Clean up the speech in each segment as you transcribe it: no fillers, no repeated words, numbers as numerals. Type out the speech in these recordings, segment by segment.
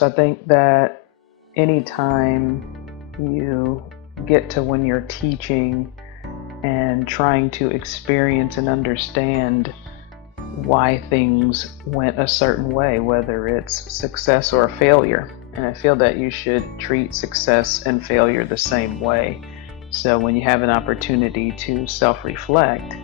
First, I think that anytime you get to when you're teaching and trying to experience and understand why things went a certain way, whether it's success or a failure. And I feel that you should treat success and failure the same way. So when you have an opportunity to self-reflect,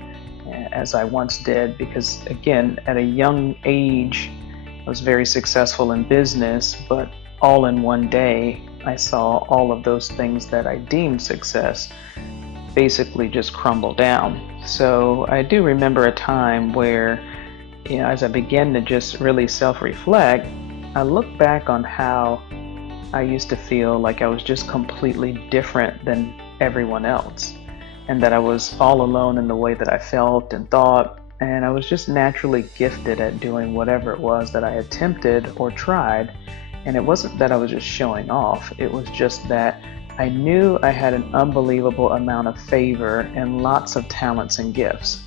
as I once did, because again, at a young age, I was very successful in business, but all in one day, I saw all of those things that I deemed success basically just crumble down. So I do remember a time where, as I began to just really self-reflect, I look back on how I used to feel like I was just completely different than everyone else, and that I was all alone in the way that I felt and thought, and I was just naturally gifted at doing whatever it was that I attempted or tried. And it wasn't that I was just showing off, it was just that I knew I had an unbelievable amount of favor and lots of talents and gifts.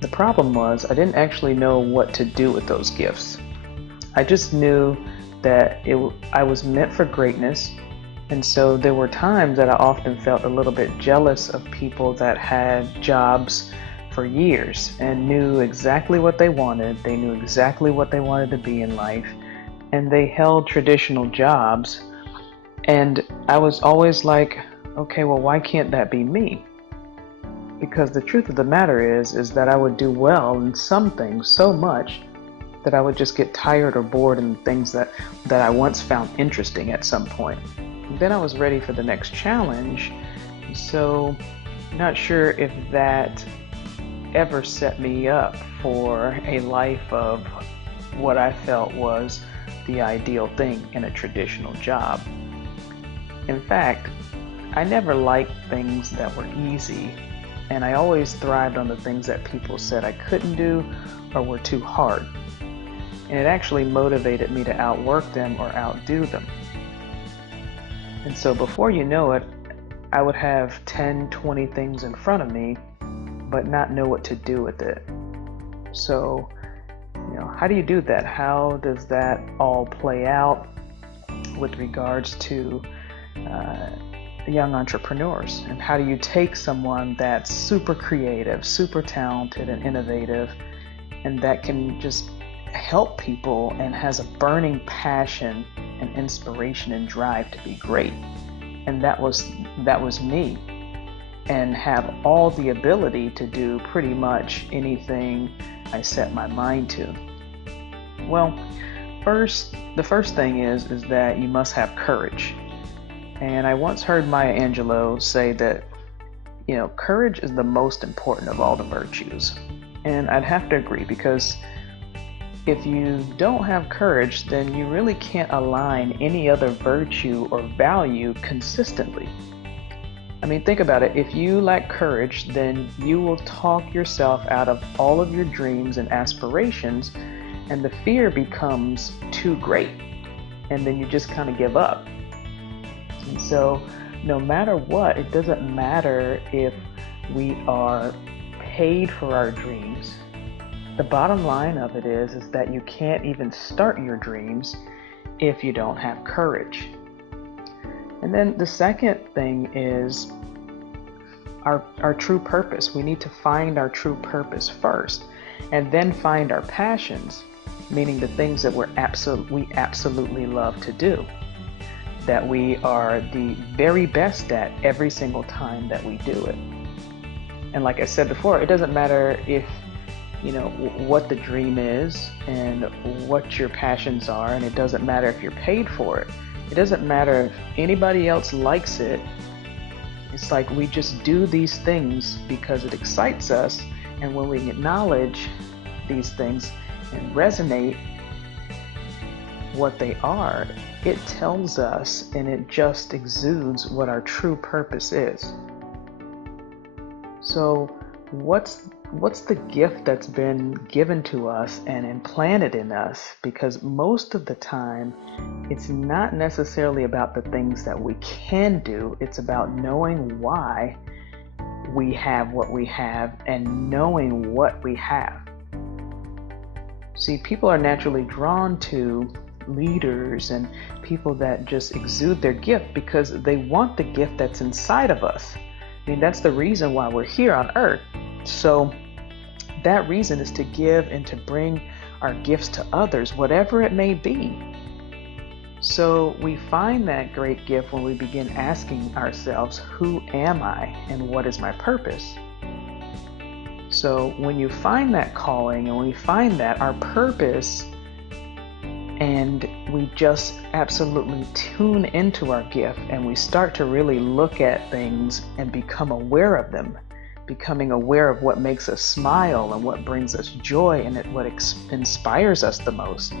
The problem was I didn't actually know what to do with those gifts. I just knew that I was meant for greatness, and so there were times that I often felt a little bit jealous of people that had jobs for years and knew exactly what they wanted. They knew exactly what they wanted to be in life, and they held traditional jobs. And I was always like, okay, well, why can't that be me? Because the truth of the matter is that I would do well in some things so much that I would just get tired or bored in things that I once found interesting at some point. And then I was ready for the next challenge. So not sure if that ever set me up for a life of what I felt was the ideal thing in a traditional job. In fact, I never liked things that were easy, and I always thrived on the things that people said I couldn't do or were too hard. And it actually motivated me to outwork them or outdo them. And so before you know it, I would have 10, 20 things in front of me, but not know what to do with it. So, how do you do that? How does that all play out with regards to young entrepreneurs? And how do you take someone that's super creative, super talented and innovative, and that can just help people and has a burning passion and inspiration and drive to be great? And that was me, and have all the ability to do pretty much anything I set my mind to. Well, the first thing is that you must have courage. And I once heard Maya Angelou say that, courage is the most important of all the virtues. And I'd have to agree, because if you don't have courage, then you really can't align any other virtue or value consistently. I mean, think about it. If you lack courage, then you will talk yourself out of all of your dreams and aspirations, and the fear becomes too great. And then you just kind of give up. And so no matter what, it doesn't matter if we are paid for our dreams. The bottom line of it is that you can't even start your dreams if you don't have courage. And then the second thing is our true purpose. We need to find our true purpose first, and then find our passions, meaning the things that we absolutely love to do, that we are the very best at every single time that we do it. And like I said before, it doesn't matter if what the dream is and what your passions are, and it doesn't matter if you're paid for it. It doesn't matter if anybody else likes it. It's like we just do these things because it excites us, and when we acknowledge these things and resonate what they are, it tells us and it just exudes what our true purpose is. So what's the gift that's been given to us and implanted in us? Because most of the time, it's not necessarily about the things that we can do. It's about knowing why we have what we have and knowing what we have. See, people are naturally drawn to leaders and people that just exude their gift because they want the gift that's inside of us. I mean, that's the reason why we're here on earth. So that reason is to give and to bring our gifts to others, whatever it may be. So we find that great gift when we begin asking ourselves, who am I and what is my purpose? So when you find that calling and we find that our purpose, and we just absolutely tune into our gift and we start to really look at things and become aware of them, becoming aware of what makes us smile and what brings us joy and what inspires us the most.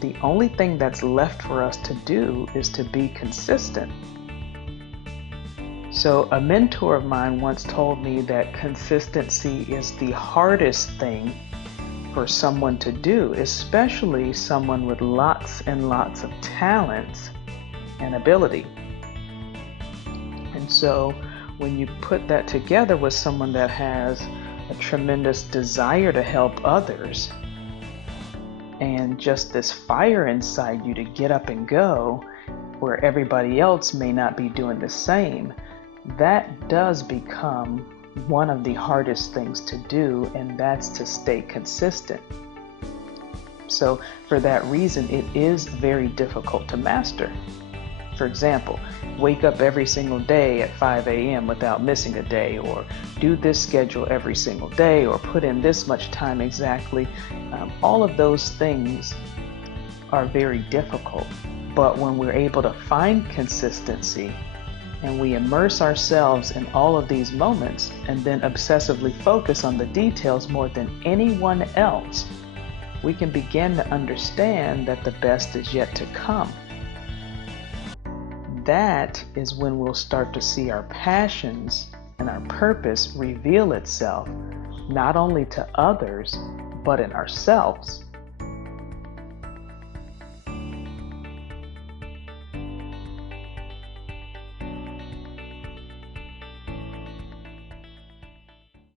The only thing that's left for us to do is to be consistent. So a mentor of mine once told me that consistency is the hardest thing for someone to do, especially someone with lots and lots of talents and ability. And so when you put that together with someone that has a tremendous desire to help others and just this fire inside you to get up and go where everybody else may not be doing the same, that does become one of the hardest things to do, and that's to stay consistent. So for that reason, it is very difficult to master. For example, wake up every single day at 5 a.m. without missing a day, or do this schedule every single day, or put in this much time exactly. All of those things are very difficult. But when we're able to find consistency and we immerse ourselves in all of these moments and then obsessively focus on the details more than anyone else, we can begin to understand that the best is yet to come. That is when we'll start to see our passions and our purpose reveal itself, not only to others, but in ourselves.